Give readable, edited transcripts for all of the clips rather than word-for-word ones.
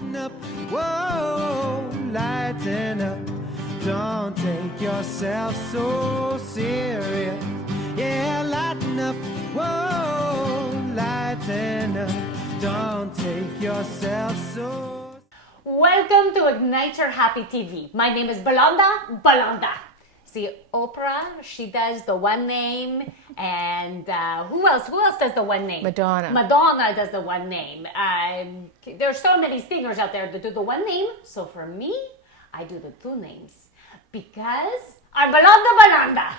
lighten up, whoa, lighten up. Don't take yourself so serious. Yeah, lighten up, whoa, lighten up. Don't take yourself so. Welcome to Ignite Your Happy TV. My name is Balonda. See, Oprah, she does the one name, and who else does the one name? Madonna does the one name. There's so many singers out there that do the one name, so for me, I do the two names, because I'm Balonda.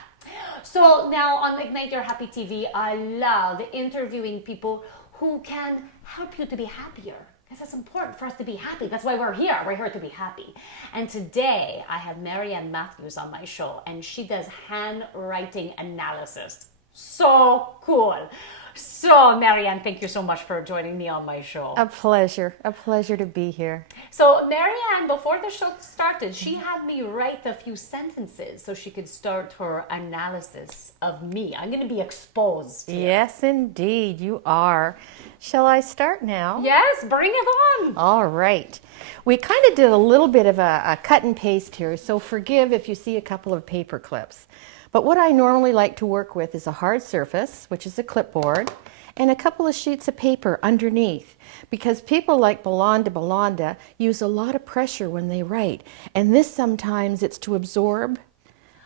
So now on Ignite Your Happy TV, I love interviewing people who can help you to be happier. Because it's important for us to be happy. That's why we're here. We're here to be happy. And today I have Marianne Matthews on my show, and she does handwriting analysis. So cool. So Marianne, thank you so much for joining me on my show. A pleasure to be here. So Marianne, before the show started, she had me write a few sentences so she could start her analysis of me. I'm going to be exposed here. Yes, indeed, you are. Shall I start now? Yes, bring it on. All right. We kind of did a little bit of a cut and paste here, so forgive if you see a couple of paper clips. But what I normally like to work with is a hard surface, which is a clipboard, and a couple of sheets of paper underneath, because people like Balonda use a lot of pressure when they write, and this sometimes it's to absorb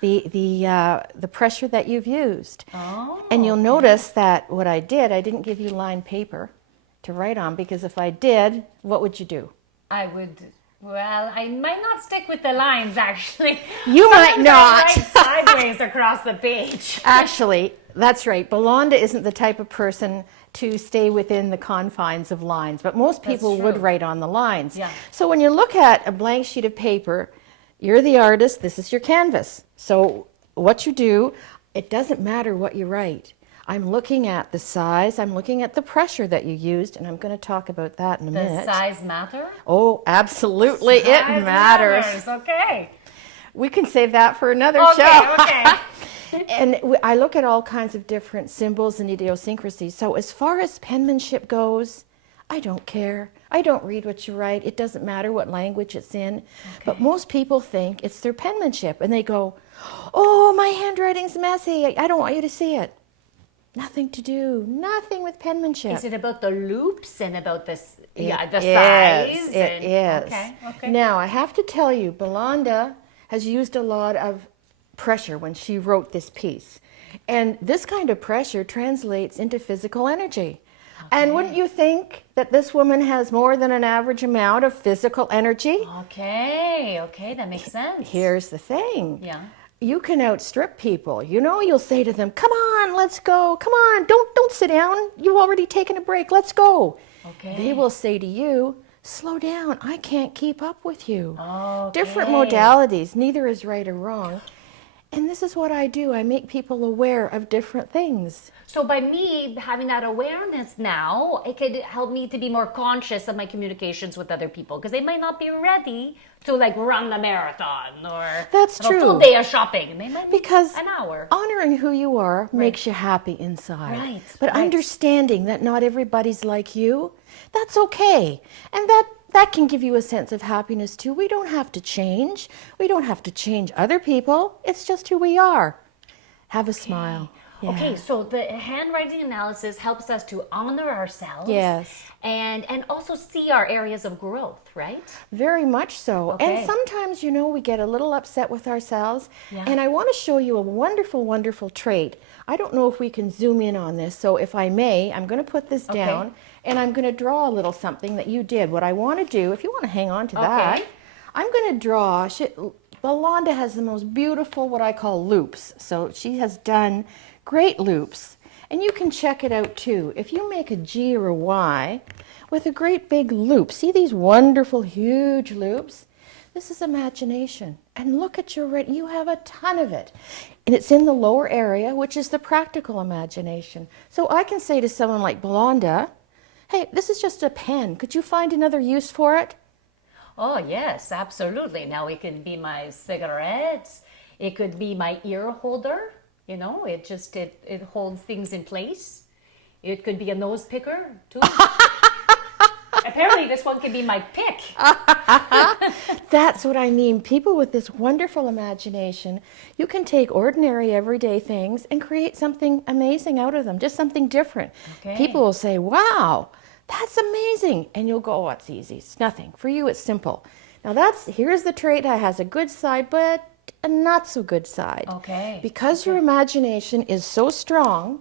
the pressure that you've used. Oh, and you'll notice that what I didn't give you lined paper to write on, because if I did, what would you do? I might not stick with the lines, actually. You might not. I write sideways across the page. Actually, that's right. Balonda isn't the type of person to stay within the confines of lines, but most people would write on the lines. Yeah. So when you look at a blank sheet of paper, you're the artist, this is your canvas. So what you do, it doesn't matter what you write. I'm looking at the size, I'm looking at the pressure that you used, and I'm going to talk about that in a minute. Does size matter? Oh, absolutely, it matters. Okay. We can save that for another show. Okay. And I look at all kinds of different symbols and idiosyncrasies. So as far as penmanship goes, I don't care. I don't read what you write. It doesn't matter what language it's in. Okay. But most people think it's their penmanship, and they go, oh, my handwriting's messy. I don't want you to see it. Nothing to do. Nothing with penmanship. Is it about the loops and about the size? It is. Okay. Now, I have to tell you, Balonda has used a lot of pressure when she wrote this piece. And this kind of pressure translates into physical energy. Okay. And wouldn't you think that this woman has more than an average amount of physical energy? Okay, that makes sense. Here's the thing. Yeah. You can outstrip people. You know, you'll say to them, come on, let's go. Come on, don't sit down. You've already taken a break. Let's go. Okay. They will say to you, slow down. I can't keep up with you. Okay. Different modalities. Neither is right or wrong. And this is what I do. I make people aware of different things. So by me having that awareness now, it could help me to be more conscious of my communications with other people, because they might not be ready to run the marathon or That's have true. a full day of shopping. They might because need an hour. Honoring who you are makes you happy inside. Right. But understanding that not everybody's like you, that's okay. And that can give you a sense of happiness too. We don't have to change. We don't have to change other people. It's just who we are. Have a smile. Yeah. Okay, so the handwriting analysis helps us to honor ourselves. Yes. And also see our areas of growth, right? Very much so. Okay. And sometimes, we get a little upset with ourselves. Yeah. And I want to show you a wonderful, wonderful trait. I don't know if we can zoom in on this. So if I may, I'm going to put this down. And I'm going to draw a little something that you did. What I want to do, if you want to hang on to that, I'm going to draw. Balonda has the most beautiful, what I call loops. So she has done great loops. And you can check it out too. If you make a G or a Y with a great big loop, see these wonderful, huge loops? This is imagination. And look at your writing. You have a ton of it. And it's in the lower area, which is the practical imagination. So I can say to someone like Balonda, hey, this is just a pen. Could you find another use for it? Oh, yes, absolutely. Now it can be my cigarettes. It could be my ear holder. It holds things in place. It could be a nose picker, too. A apparently this one could be my pick. That's what I mean. People with this wonderful imagination, you can take ordinary everyday things and create something amazing out of them, just something different. Okay. People will say, wow, that's amazing. And you'll go, oh, it's easy. It's nothing. For you, it's simple. Now here's the trait that has a good side, but a not so good side. Okay. Because your imagination is so strong,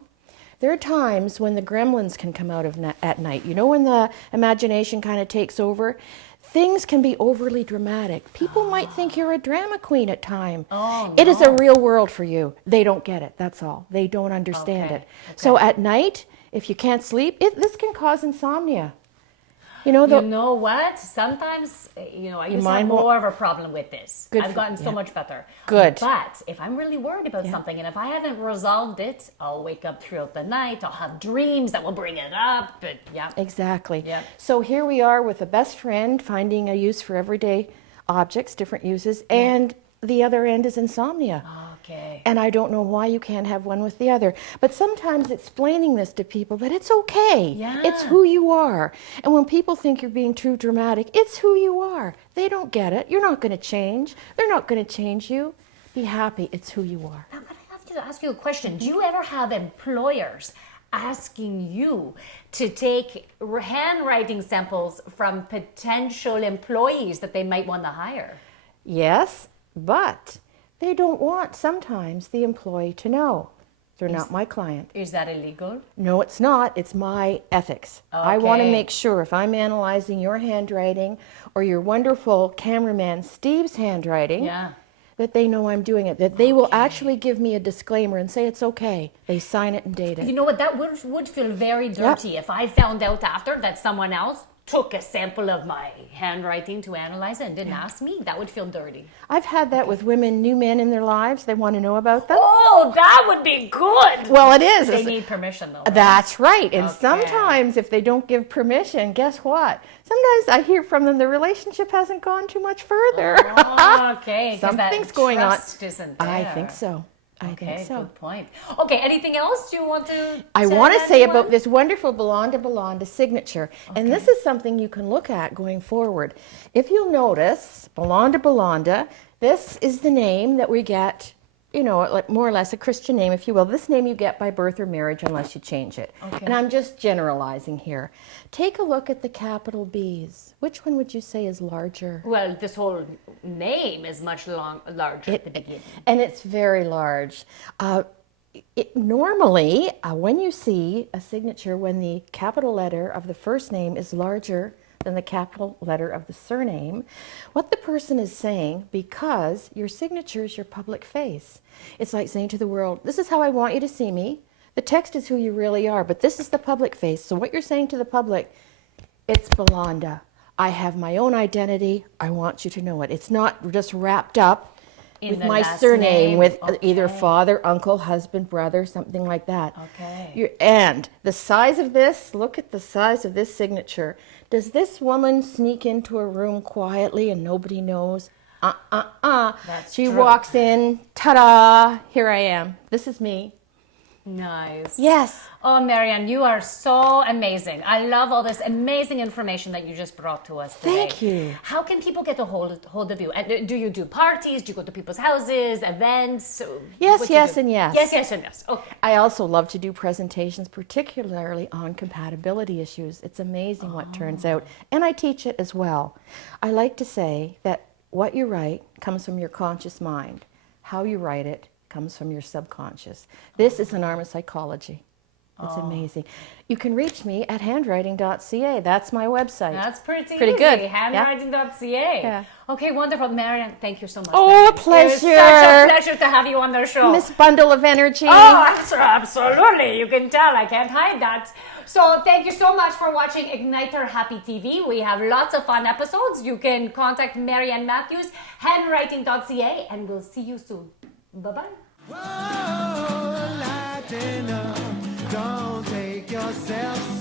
there are times when the gremlins can come out at night. You know, when the imagination kind of takes over, things can be overly dramatic. People might think you're a drama queen at times. Oh, It is a real world for you. They don't get it, that's all. They don't understand it. So at night, if you can't sleep, this can cause insomnia. You know what? Sometimes, I used to have more of a problem with this. I've gotten so much better. Good. But if I'm really worried about something, and if I haven't resolved it, I'll wake up throughout the night. I'll have dreams that will bring it up. But yeah. Exactly. Yeah. So here we are with a best friend finding a use for everyday objects, different uses, and the other end is insomnia. Okay. And I don't know why you can't have one with the other. But sometimes explaining this to people that it's okay. Yeah. It's who you are. And when people think you're being too dramatic, it's who you are. They don't get it. You're not going to change. They're not going to change you. Be happy. It's who you are. Now, but I have to ask you a question. Do you ever have employers asking you to take handwriting samples from potential employees that they might want to hire? Yes, but they don't want sometimes the employee to know. They're not my client. Is that illegal? No, it's not. It's my ethics. I want to make sure if I'm analyzing your handwriting or your wonderful cameraman Steve's handwriting, that they know I'm doing it, that they will actually give me a disclaimer and say it's okay. They sign it and date it. You know what? That would feel very dirty if I found out after that someone else took a sample of my handwriting to analyze it and didn't ask me. That would feel dirty. I've had that with women, new men in their lives. They want to know about them. Oh, that would be good. Well, it is. They need permission, though. Right? That's right. And sometimes if they don't give permission, guess what? Sometimes I hear from them the relationship hasn't gone too much further. Oh, okay. Something's going on. Isn't there. I think so. I think so. Good point. Okay, anything else you want to I want to say about this wonderful Belonda signature. And this is something you can look at going forward. If you'll notice, Belonda, this is the name that we get, like more or less a Christian name, if you will. This name you get by birth or marriage unless you change it. Okay. And I'm just generalizing here. Take a look at the capital B's. Which one would you say is larger? Well, this whole name is much larger at the beginning. And it's very large. Normally, when you see a signature when the capital letter of the first name is larger than the capital letter of the surname, what the person is saying, because your signature is your public face. It's like saying to the world, this is how I want you to see me. The text is who you really are, but this is the public face. So what you're saying to the public, it's Belonda. I have my own identity. I want you to know it. It's not just wrapped up with my surname, with either father, uncle, husband, brother, something like that. Okay. And the size of this, look at the size of this signature. Does this woman sneak into a room quietly and nobody knows? She walks in, ta-da, here I am. This is me. Nice. Yes. Oh, Marianne, you are so amazing. I love all this amazing information that you just brought to us today. Thank you. How can people get a hold of you? And do you do parties? Do you go to people's houses, events? Yes, and yes. Yes, and yes. Okay. I also love to do presentations, particularly on compatibility issues. It's amazing what turns out. And I teach it as well. I like to say that what you write comes from your conscious mind. How you write it comes from your subconscious. This is an arm of psychology. It's amazing. You can reach me at handwriting.ca. That's my website. That's pretty good. Handwriting.ca. Yeah. Okay, wonderful. Marianne, thank you so much. Oh, Marianne. a pleasure. It was such a pleasure to have you on the show. Miss Bundle of Energy. Oh, absolutely. You can tell. I can't hide that. So thank you so much for watching Igniter Happy TV. We have lots of fun episodes. You can contact Marianne Matthews, handwriting.ca, and we'll see you soon. Bye-bye. Whoa, lighten up, don't take yourself